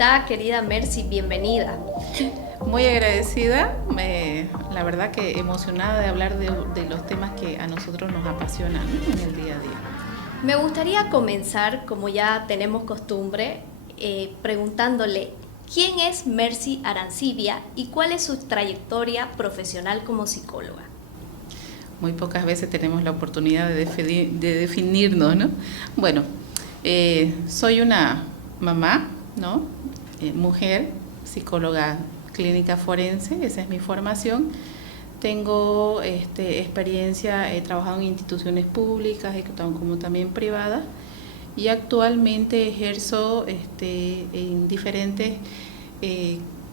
está, querida Mercy? Bienvenida. Muy agradecida, la verdad que emocionada de hablar de los temas que a nosotros nos apasionan, ¿no?, en el día a día. Me gustaría comenzar, como ya tenemos costumbre, preguntándole quién es Mercy Arancibia y cuál es su trayectoria profesional como psicóloga. Muy pocas veces tenemos la oportunidad de definirnos, ¿no? Bueno, soy una mamá, ¿no? Mujer, psicóloga clínica forense, esa es mi formación. Tengo experiencia, he trabajado en instituciones públicas como también privadas, y actualmente ejerzo en diferentes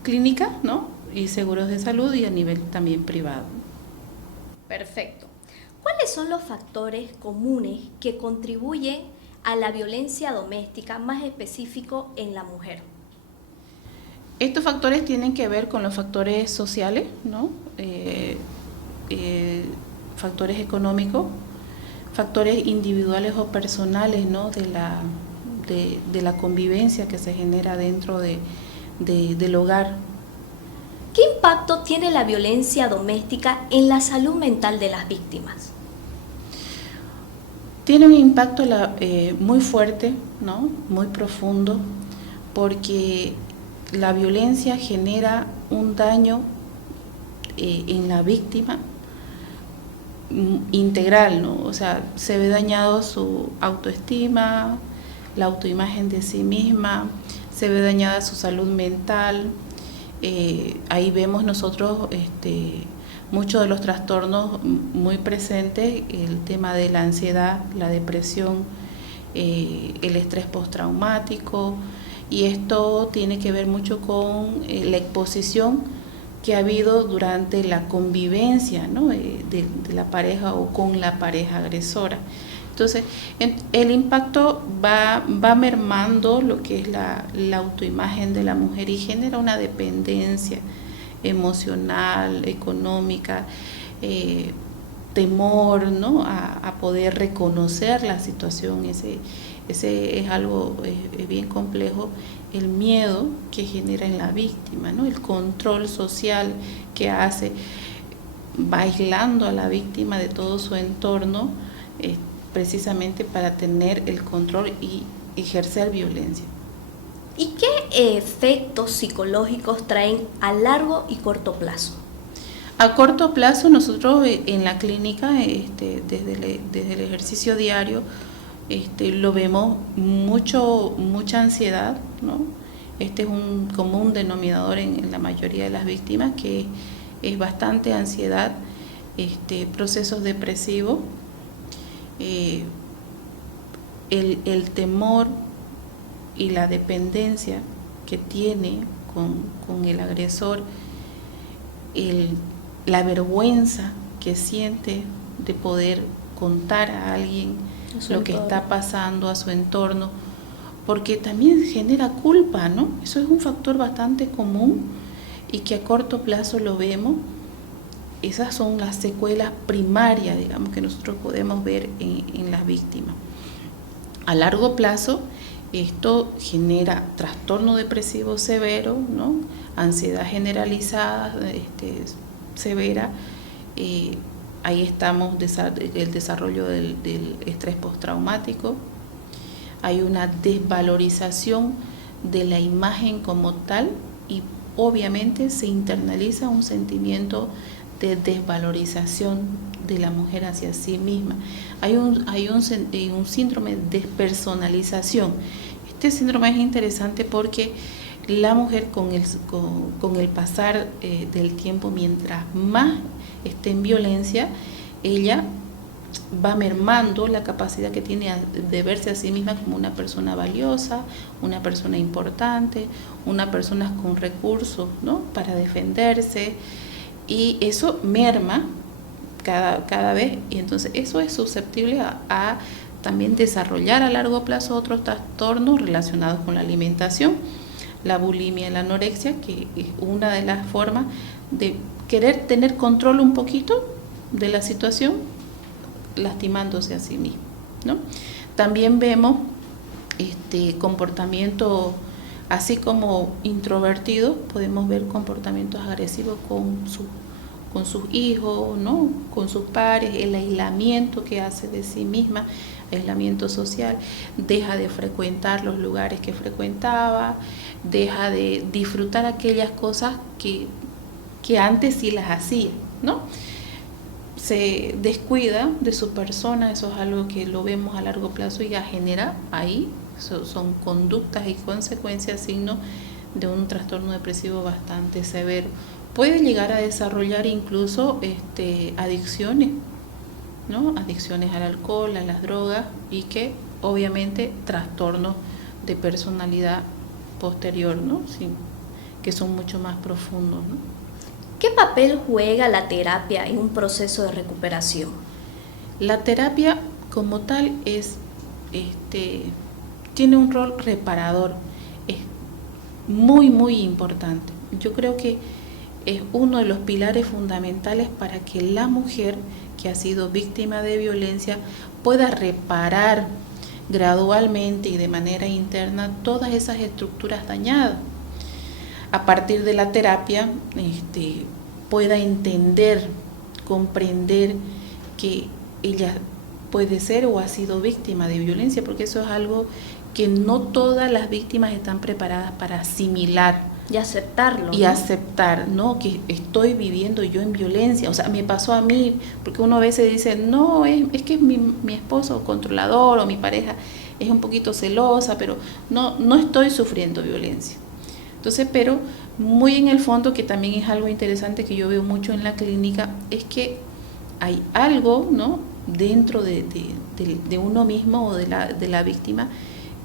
clínicas, ¿no?, y seguros de salud, y a nivel también privado. Perfecto. ¿Cuáles son los factores comunes que contribuyen a la violencia doméstica, más específico en la mujer? Estos factores tienen que ver con los factores sociales, ¿no? Factores económicos, factores individuales o personales, ¿no?, de la convivencia que se genera dentro del hogar. ¿Qué impacto tiene la violencia doméstica en la salud mental de las víctimas? Tiene un impacto muy fuerte, ¿no?, muy profundo, porque la violencia genera un daño en la víctima integral, ¿no? O sea, se ve dañado su autoestima, la autoimagen de sí misma, se ve dañada su salud mental. Ahí vemos nosotros muchos de los trastornos muy presentes, el tema de la ansiedad, la depresión, el estrés postraumático, y esto tiene que ver mucho con la exposición que ha habido durante la convivencia, ¿no?, de la pareja o con la pareja agresora. Entonces, el impacto va mermando lo que es la autoimagen de la mujer, y genera una dependencia emocional, económica, temor, ¿no?, a poder reconocer la situación. Ese es algo bien complejo, el miedo que genera en la víctima, ¿no?, el control social que hace, va aislando a la víctima de todo su entorno, precisamente para tener el control y ejercer violencia. ¿Y qué efectos psicológicos traen a largo y corto plazo? A corto plazo, nosotros en la clínica, desde el ejercicio diario, lo vemos mucha ansiedad, ¿no? Este es un común denominador en la mayoría de las víctimas, que es bastante ansiedad, procesos depresivos, el temor y la dependencia que tiene con el agresor, la vergüenza que siente de poder contar a alguien lo que está pasando a su entorno, porque también genera culpa, ¿no? Eso es un factor bastante común y que a corto plazo lo vemos. Esas son las secuelas primarias, digamos, que nosotros podemos ver en las víctimas. A largo plazo, esto genera trastorno depresivo severo, ¿no?, ansiedad generalizada, severa. Ahí estamos el desarrollo del estrés postraumático. Hay una desvalorización de la imagen como tal, y obviamente se internaliza un sentimiento de desvalorización de la mujer hacia sí misma. Hay un síndrome de despersonalización. Este síndrome es interesante porque la mujer, con el pasar del tiempo, mientras más esté en violencia, ella va mermando la capacidad que tiene de verse a sí misma como una persona valiosa, una persona importante, una persona con recursos, ¿no?, para defenderse, y eso merma cada vez, y entonces eso es susceptible a también desarrollar a largo plazo otros trastornos relacionados con la alimentación, la bulimia y la anorexia, que es una de las formas de querer tener control un poquito de la situación, lastimándose a sí mismo, ¿no? También vemos comportamientos Así como introvertidos, podemos ver comportamientos agresivos con sus hijos, ¿no? Con sus pares, el aislamiento que hace de sí misma, aislamiento social, deja de frecuentar los lugares que frecuentaba, deja de disfrutar aquellas cosas que antes sí las hacía, ¿no? Se descuida de su persona, eso es algo que lo vemos a largo plazo y ya genera ahí, son conductas y consecuencias, signos de un trastorno depresivo bastante severo. Puede llegar a desarrollar incluso adicciones, ¿no? Adicciones al alcohol, a las drogas y que obviamente trastornos de personalidad posterior, ¿no? Sí, que son mucho más profundos, ¿no? ¿Qué papel juega la terapia en un proceso de recuperación? La terapia como tal tiene un rol reparador, es muy muy importante. Yo creo que es uno de los pilares fundamentales para que la mujer que ha sido víctima de violencia pueda reparar gradualmente y de manera interna todas esas estructuras dañadas. A partir de la terapia pueda entender, comprender que ella puede ser o ha sido víctima de violencia, porque eso es algo que no todas las víctimas están preparadas para asimilar. Y aceptarlo. Y aceptar, ¿no? Que estoy viviendo yo en violencia, o sea, me pasó a mí, porque uno a veces dice, no, es que mi esposo controlador o mi pareja es un poquito celosa, pero no estoy sufriendo violencia. Entonces, pero muy en el fondo, que también es algo interesante que yo veo mucho en la clínica, es que hay algo, ¿no? Dentro de uno mismo o de la víctima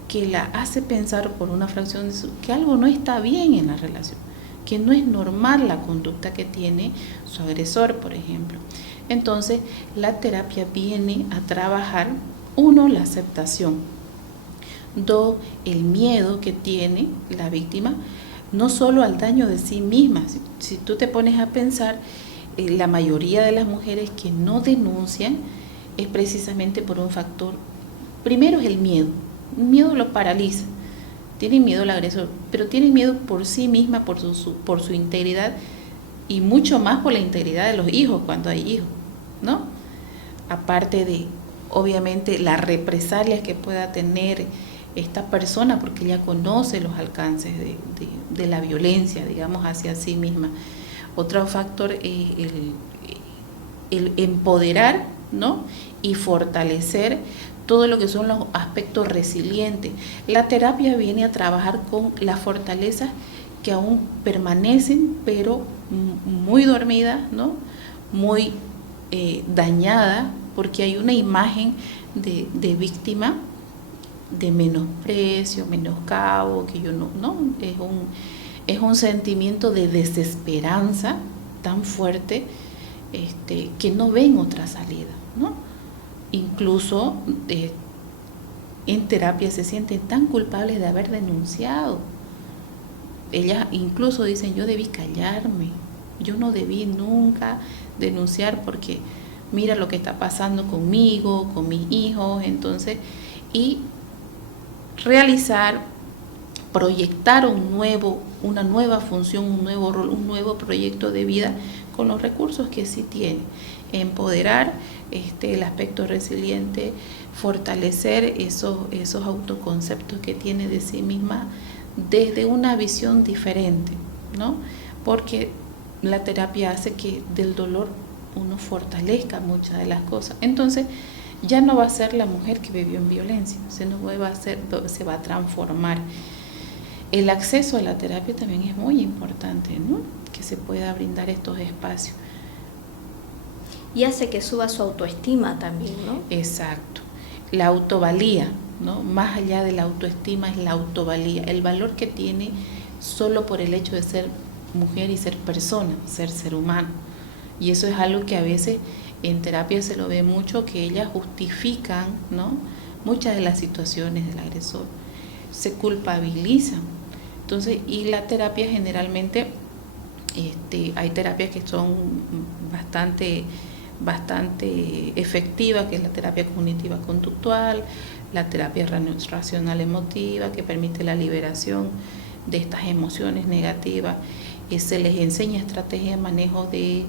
que la hace pensar por una fracción que algo no está bien en la relación, que no es normal la conducta que tiene su agresor, por ejemplo. Entonces, la terapia viene a trabajar, 1, la aceptación, 2, el miedo que tiene la víctima, no solo al daño de sí misma. Si tú te pones a pensar, la mayoría de las mujeres que no denuncian es precisamente por un factor. Primero es el miedo. El miedo lo paraliza. Tienen miedo al agresor, pero tienen miedo por sí misma, por su integridad y mucho más por la integridad de los hijos cuando hay hijos, ¿no? Aparte de, obviamente, las represalias que pueda tener esta persona porque ella conoce los alcances de la violencia, digamos, hacia sí misma. Otro factor es el empoderar, ¿no? Y fortalecer todo lo que son los aspectos resilientes. La terapia viene a trabajar con las fortalezas que aún permanecen, pero muy dormidas, ¿no? Muy dañadas, porque hay una imagen de víctima, de menosprecio, menoscabo, que yo no es un sentimiento de desesperanza tan fuerte que no ven otra salida, ¿no? Incluso en terapia se sienten tan culpables de haber denunciado. Ellas incluso dicen, yo debí callarme, yo no debí nunca denunciar porque mira lo que está pasando conmigo, con mis hijos. Entonces, y realizar, proyectar una nueva función, un nuevo rol, un nuevo proyecto de vida con los recursos que sí tiene. Empoderar el aspecto resiliente, fortalecer esos autoconceptos que tiene de sí misma desde una visión diferente, ¿no? Porque la terapia hace que del dolor uno fortalezca muchas de las cosas. Entonces, ya no va a ser la mujer que vivió en violencia, se va a transformar. El acceso a la terapia también es muy importante, ¿no? Que se pueda brindar estos espacios. Y hace que suba su autoestima también, ¿no? Exacto. La autovalía, ¿no? Más allá de la autoestima es la autovalía, el valor que tiene solo por el hecho de ser mujer y ser persona, ser humano. Y eso es algo que a veces en terapia se lo ve mucho, que ellas justifican, ¿no? Muchas de las situaciones del agresor, se culpabilizan. Entonces, y la terapia generalmente, hay terapias que son bastante efectiva, que es la terapia cognitiva conductual, la terapia racional emotiva, que permite la liberación de estas emociones negativas. Se les enseña estrategias de manejo de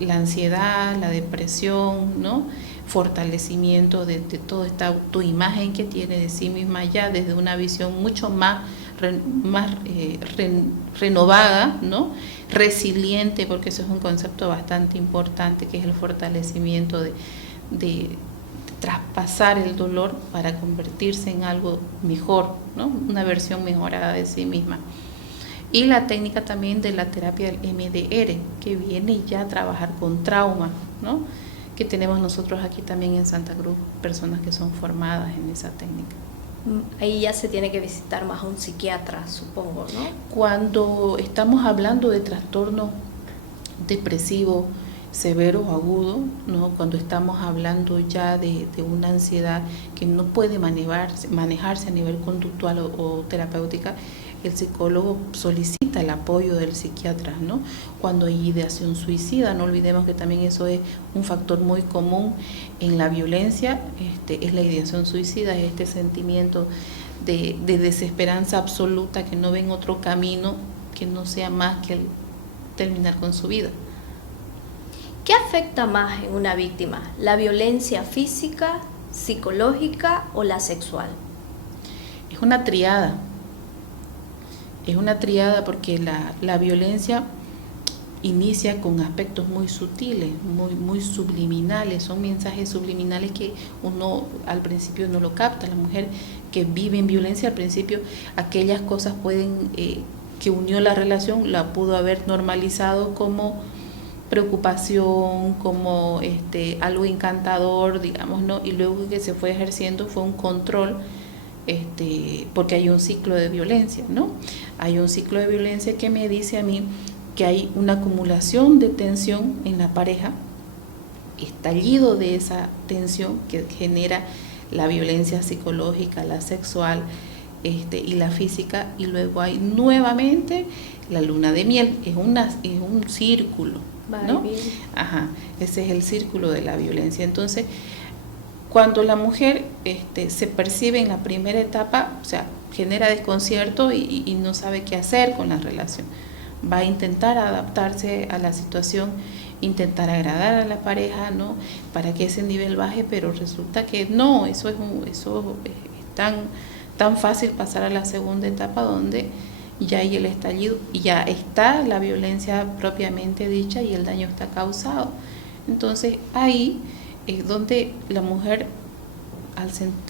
la ansiedad, la depresión, ¿no? Fortalecimiento de toda esta autoimagen que tiene de sí misma ya desde una visión mucho más renovada, ¿no? Resiliente, porque eso es un concepto bastante importante, que es el fortalecimiento de traspasar el dolor para convertirse en algo mejor, ¿no? Una versión mejorada de sí misma. Y la técnica también de la terapia del MDR, que viene ya a trabajar con trauma, ¿no? Que tenemos nosotros aquí también en Santa Cruz, personas que son formadas en esa técnica. Ahí ya se tiene que visitar más a un psiquiatra, supongo, ¿no? Cuando estamos hablando de trastorno depresivo severo o agudo, ¿no? Cuando estamos hablando ya de una ansiedad que no puede manejarse a nivel conductual o terapéutica, el psicólogo solicita el apoyo del psiquiatra, ¿no? Cuando hay ideación suicida, no olvidemos que también eso es un factor muy común en la violencia, es la ideación suicida, es este sentimiento de desesperanza absoluta, que no ven otro camino que no sea más que el terminar con su vida. ¿Qué afecta más en una víctima? ¿La violencia física, psicológica o la sexual? Es una triada. Es una triada porque la violencia inicia con aspectos muy sutiles, muy subliminales, son mensajes subliminales que uno al principio no lo capta. La mujer que vive en violencia al principio, aquellas cosas que unió la relación, la pudo haber normalizado como preocupación, como algo encantador, digamos, ¿no? Y luego que se fue ejerciendo fue un control, porque hay un ciclo de violencia, ¿no? Hay un ciclo de violencia que me dice a mí que hay una acumulación de tensión en la pareja, estallido de esa tensión que genera la violencia psicológica, la sexual, y la física, y luego hay nuevamente la luna de miel. Es un círculo, ¿no? Ajá, ese es el círculo de la violencia. Entonces, cuando la mujer se percibe en la primera etapa, o sea, genera desconcierto y no sabe qué hacer con la relación, va a intentar adaptarse a la situación, intentar agradar a la pareja, ¿no? Para que ese nivel baje, pero resulta que no, eso es tan fácil pasar a la segunda etapa, donde ya hay el estallido y ya está la violencia propiamente dicha y el daño está causado. Entonces ahí es donde la mujer,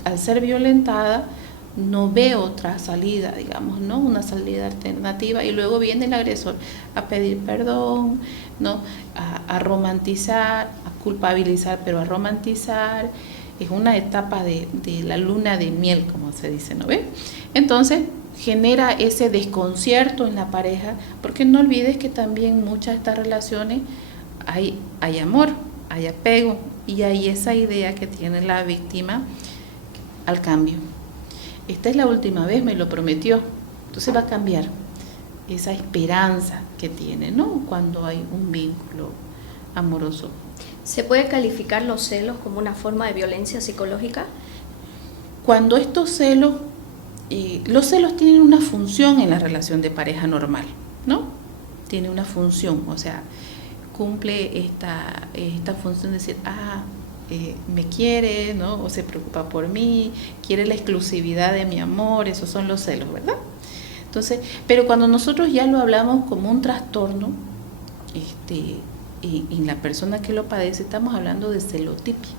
al ser violentada, no ve otra salida, digamos, ¿no? Una salida alternativa, y luego viene el agresor a pedir perdón, ¿no? A romantizar, a culpabilizar, pero a romantizar. Es una etapa de la luna de miel, como se dice, ¿no ve? Entonces genera ese desconcierto en la pareja, porque no olvides que también muchas de estas relaciones hay amor, hay apego, y hay esa idea que tiene la víctima al cambio. Esta es la última vez, me lo prometió, entonces va a cambiar esa esperanza que tiene, ¿no? Cuando hay un vínculo amoroso. ¿Se puede calificar los celos como una forma de violencia psicológica? Cuando estos celos, los celos tienen una función en la relación de pareja normal, ¿no? Tiene una función, o sea, cumple esta función de decir, me quiere, ¿no? O se preocupa por mí, quiere la exclusividad de mi amor, esos son los celos, ¿verdad? Entonces, pero cuando nosotros ya lo hablamos como un trastorno, en la persona que lo padece, estamos hablando de celotipia.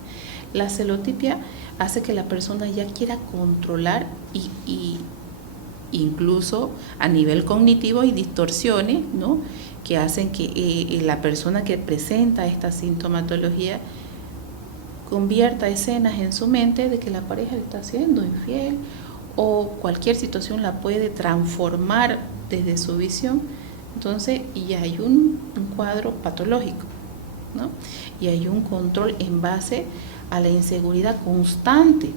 La celotipia hace que la persona ya quiera controlar y incluso a nivel cognitivo hay distorsiones, ¿no? Que hacen que la persona que presenta esta sintomatología convierta escenas en su mente de que la pareja le está siendo infiel, o cualquier situación la puede transformar desde su visión. Entonces, y hay un cuadro patológico, ¿no? Y hay un control en base a la inseguridad constante,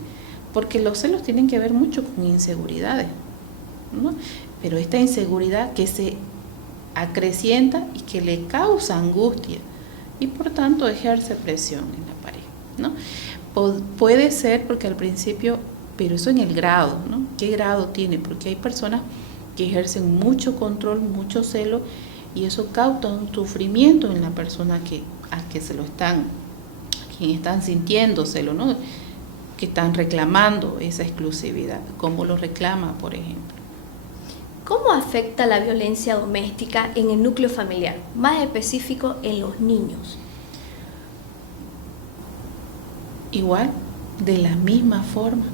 porque los celos tienen que ver mucho con inseguridades, ¿no? Pero esta inseguridad que se acrecienta y que le causa angustia y por tanto ejerce presión en la pareja, ¿no? Puede ser porque al principio, pero eso en el grado, ¿no? ¿Qué grado tiene? Porque hay personas que ejercen mucho control, mucho celo, y eso causa un sufrimiento en la persona a quien están sintiendo celo, ¿no? Que están reclamando esa exclusividad, como lo reclama, por ejemplo. ¿Cómo afecta la violencia doméstica en el núcleo familiar, más específico en los niños? Igual, de la misma forma.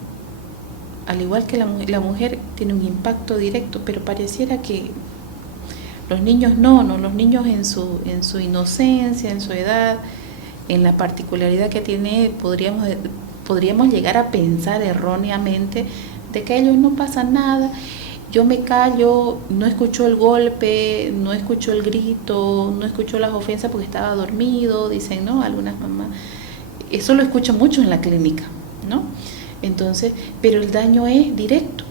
Al igual que la mujer tiene un impacto directo, pero pareciera que los niños no, los niños en su inocencia, en su edad, en la particularidad que tiene, podríamos llegar a pensar erróneamente de que a ellos no pasa nada. Yo me callo, no escucho el golpe, no escucho el grito, no escucho las ofensas porque estaba dormido, dicen, ¿no? Algunas mamás. Eso lo escucho mucho en la clínica, ¿no? Entonces, pero el daño es directo,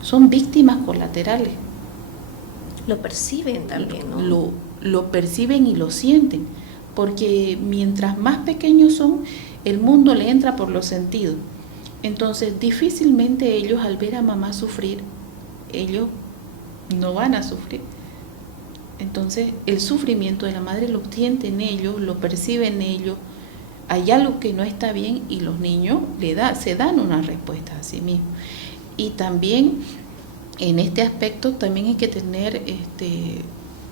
son víctimas colaterales. Lo perciben también, ¿no? Lo perciben y lo sienten, porque mientras más pequeños son, el mundo le entra por los sentidos. Entonces, difícilmente ellos, al ver a mamá sufrir, ellos no van a sufrir. Entonces, el sufrimiento de la madre lo sienten ellos, lo perciben ellos. Hay algo que no está bien y los niños se dan una respuesta a sí mismos. Y también en este aspecto también hay que tener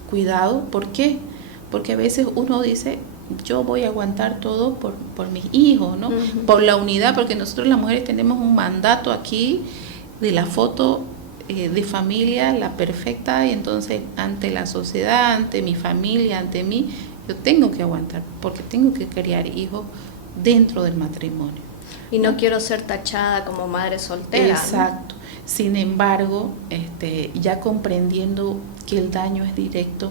cuidado. ¿Por qué? Porque a veces uno dice, yo voy a aguantar todo por mis hijos, ¿no? Uh-huh. Por la unidad, porque nosotros las mujeres tenemos un mandato aquí de la foto de familia, la perfecta, y entonces ante la sociedad, ante mi familia, ante mí, yo tengo que aguantar, porque tengo que criar hijos dentro del matrimonio. Y no quiero ser tachada como madre soltera. Exacto. ¿No? Sin embargo, ya comprendiendo que el daño es directo,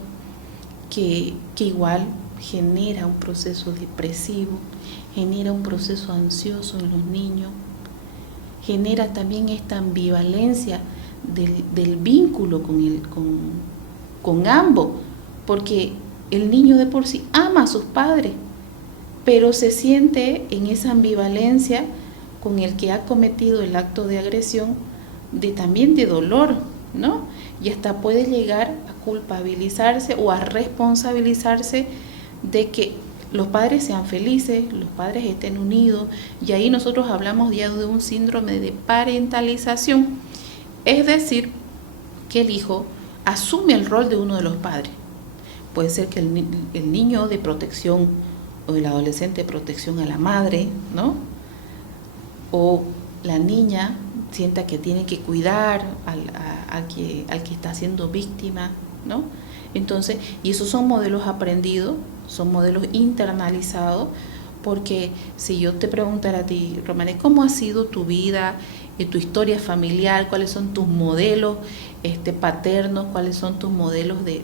que igual genera un proceso depresivo, genera un proceso ansioso en los niños, genera también esta ambivalencia del vínculo con ambos, porque el niño de por sí ama a sus padres, pero se siente en esa ambivalencia con el que ha cometido el acto de agresión, también de dolor, ¿no? Y hasta puede llegar a culpabilizarse o a responsabilizarse de que los padres sean felices, los padres estén unidos, y ahí nosotros hablamos ya de un síndrome de parentalización, es decir, que el hijo asume el rol de uno de los padres. Puede ser que el niño de protección o el adolescente de protección a la madre, ¿no? O la niña sienta que tiene que cuidar al que está siendo víctima, ¿no? Entonces, y esos son modelos aprendidos, son modelos internalizados, porque si yo te preguntara a ti, Romané, ¿cómo ha sido tu vida, tu historia familiar? ¿Cuáles son tus modelos paternos? ¿Cuáles son tus modelos de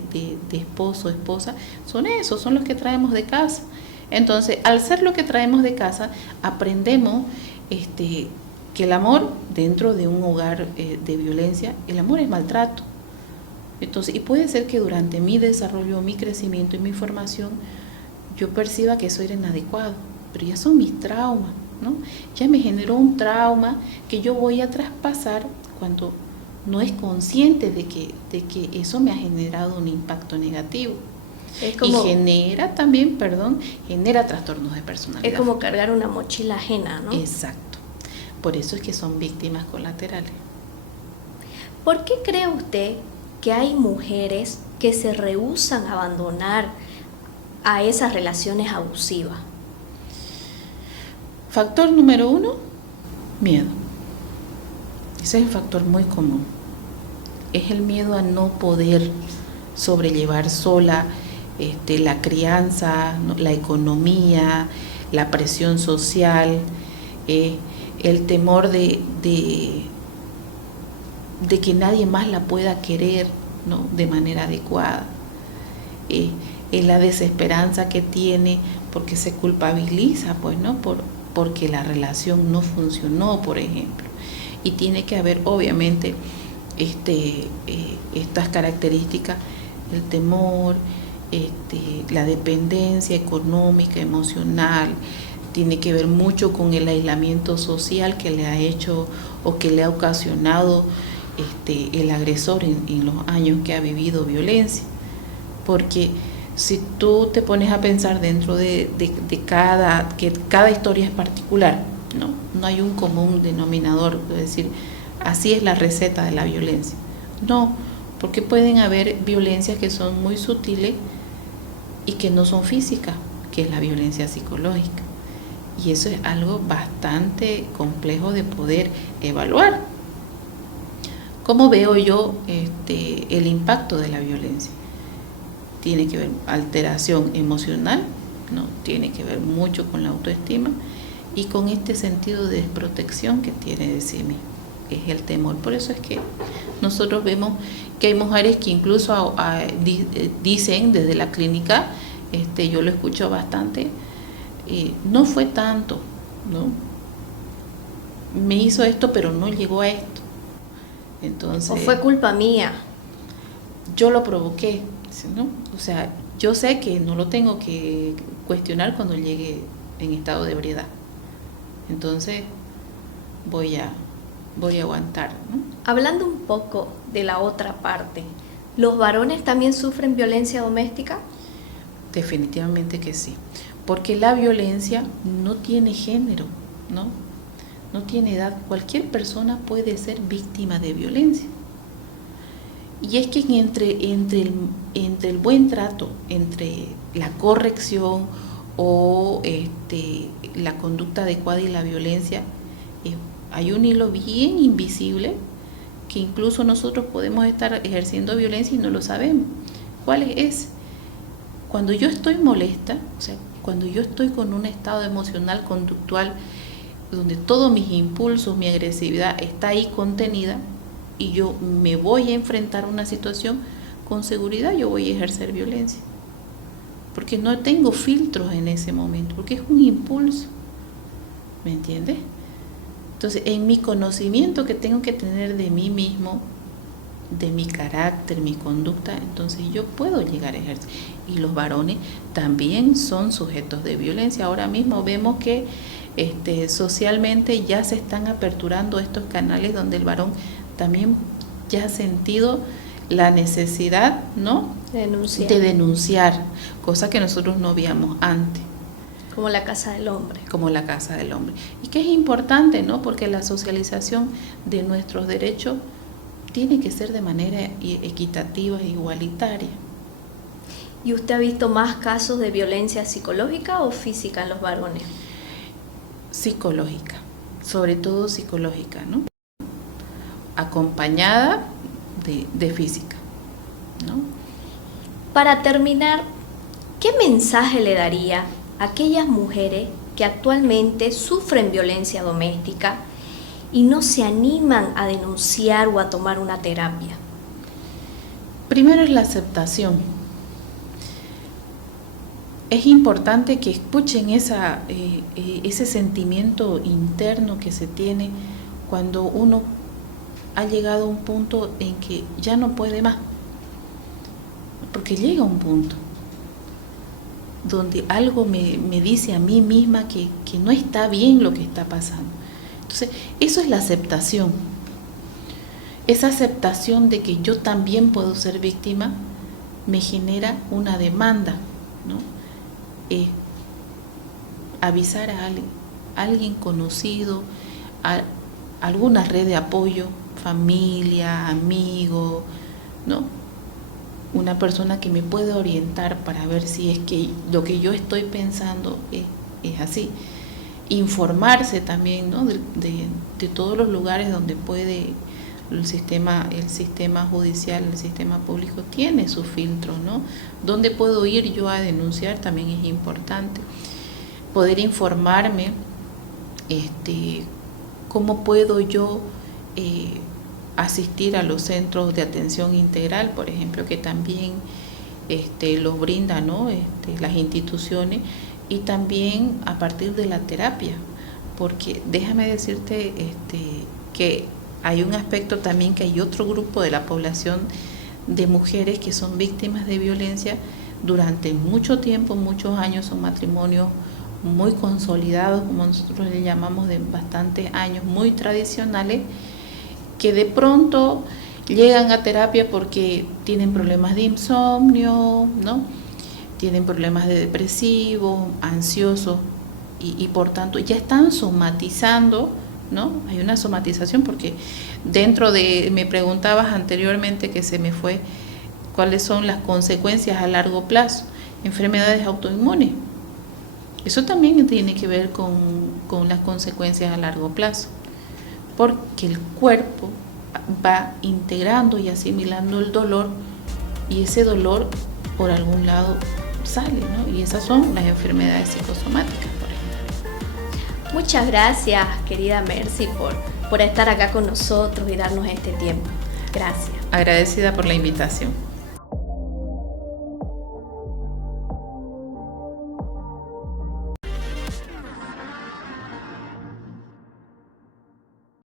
esposo, esposa? Son los que traemos de casa. Entonces, al ser lo que traemos de casa, aprendemos que el amor dentro de un hogar de violencia, el amor es maltrato. Entonces, y puede ser que durante mi desarrollo, mi crecimiento y mi formación, yo perciba que eso era inadecuado, pero ya son mis traumas, ¿no? Ya me generó un trauma que yo voy a traspasar cuando no es consciente de que eso me ha generado un impacto negativo. Y genera también, genera trastornos de personalidad. Es como cargar una mochila ajena, ¿no? Exacto. Por eso es que son víctimas colaterales. ¿Por qué cree usted que hay mujeres que se rehúsan a abandonar a esas relaciones abusivas? Factor número 1, miedo. Ese es el factor muy común. Es el miedo a no poder sobrellevar sola la crianza, la economía, la presión social, el temor de que nadie más la pueda querer, ¿no? De manera adecuada, la desesperanza que tiene porque se culpabiliza, pues, ¿no? Porque la relación no funcionó, por ejemplo. Y tiene que haber, obviamente, estas características, el temor, la dependencia económica, emocional, tiene que ver mucho con el aislamiento social que le ha hecho o que le ha ocasionado el agresor en los años que ha vivido violencia. Porque si tú te pones a pensar dentro de que cada historia es particular, no hay un común denominador, es decir, así es la receta de la violencia. No, porque pueden haber violencias que son muy sutiles y que no son físicas, que es la violencia psicológica. Y eso es algo bastante complejo de poder evaluar. ¿Cómo veo yo el impacto de la violencia? Tiene que ver alteración emocional, ¿no? Tiene que ver mucho con la autoestima y con este sentido de desprotección que tiene de sí mismo, es el temor. Por eso es que nosotros vemos que hay mujeres que incluso dicen desde la clínica, yo lo escucho bastante, no fue tanto, ¿no? Me hizo esto, pero no llegó a esto. Entonces, o fue culpa mía. Yo lo provoqué, ¿no? O sea, yo sé que no lo tengo que cuestionar cuando llegue en estado de ebriedad. Entonces, voy a aguantar, ¿no? Hablando un poco de la otra parte, ¿los varones también sufren violencia doméstica? Definitivamente que sí, porque la violencia no tiene género, ¿no? No tiene edad. Cualquier persona puede ser víctima de violencia. Y es que entre el buen trato, entre la corrección o la conducta adecuada y la violencia, hay un hilo bien invisible que incluso nosotros podemos estar ejerciendo violencia y no lo sabemos. ¿Cuál es? Cuando yo estoy molesta, o sea, cuando yo estoy con un estado emocional conductual donde todos mis impulsos, mi agresividad está ahí contenida y yo me voy a enfrentar a una situación, con seguridad yo voy a ejercer violencia. Porque no tengo filtros en ese momento, porque es un impulso. ¿Me entiendes? Entonces, en mi conocimiento que tengo que tener de mí mismo, de mi carácter, mi conducta, entonces yo puedo llegar a ejercer. Y los varones también son sujetos de violencia. Ahora mismo vemos que socialmente ya se están aperturando estos canales donde el varón también ya ha sentido la necesidad, ¿no?, de denunciar, cosa que nosotros no veíamos antes. Como la casa del hombre. Como la casa del hombre. Y que es importante, ¿no?, porque la socialización de nuestros derechos tiene que ser de manera equitativa e igualitaria. ¿Y usted ha visto más casos de violencia psicológica o física en los varones? Psicológica, sobre todo psicológica, ¿no?, acompañada de física, ¿no? Para terminar, ¿qué mensaje le daría a aquellas mujeres que actualmente sufren violencia doméstica y no se animan a denunciar o a tomar una terapia? Primero es la aceptación. Es importante que escuchen ese sentimiento interno que se tiene cuando uno ha llegado a un punto en que ya no puede más. Porque llega un punto donde algo me dice a mí misma que no está bien lo que está pasando. Entonces, eso es la aceptación. Esa aceptación de que yo también puedo ser víctima me genera una demanda, ¿no? Avisar a alguien conocido, a alguna red de apoyo, familia, amigo, ¿no?, una persona que me puede orientar para ver si es que lo que yo estoy pensando es así. Informarse también, ¿no?, de todos los lugares donde puede el sistema judicial, el sistema público tiene sus filtros, ¿no? ¿Dónde puedo ir yo a denunciar? También es importante. Poder informarme, cómo puedo yo asistir a los centros de atención integral, por ejemplo, que también los brindan, ¿no?, las instituciones, y también a partir de la terapia, porque déjame decirte que hay un aspecto también, que hay otro grupo de la población de mujeres que son víctimas de violencia durante mucho tiempo, muchos años, son matrimonios muy consolidados, como nosotros le llamamos, de bastantes años, muy tradicionales, que de pronto llegan a terapia porque tienen problemas de insomnio, ¿no? Tienen problemas de depresivo, ansioso, y por tanto ya están somatizando, ¿no? Hay una somatización porque dentro de, me preguntabas anteriormente que se me fue, ¿cuáles son las consecuencias a largo plazo? Enfermedades autoinmunes. Eso también tiene que ver con las consecuencias a largo plazo, porque el cuerpo va integrando y asimilando el dolor, y ese dolor por algún lado sale, ¿no? Y esas son las enfermedades psicosomáticas, por ejemplo. Muchas gracias, querida Mercy, por estar acá con nosotros y darnos este tiempo. Gracias. Agradecida por la invitación.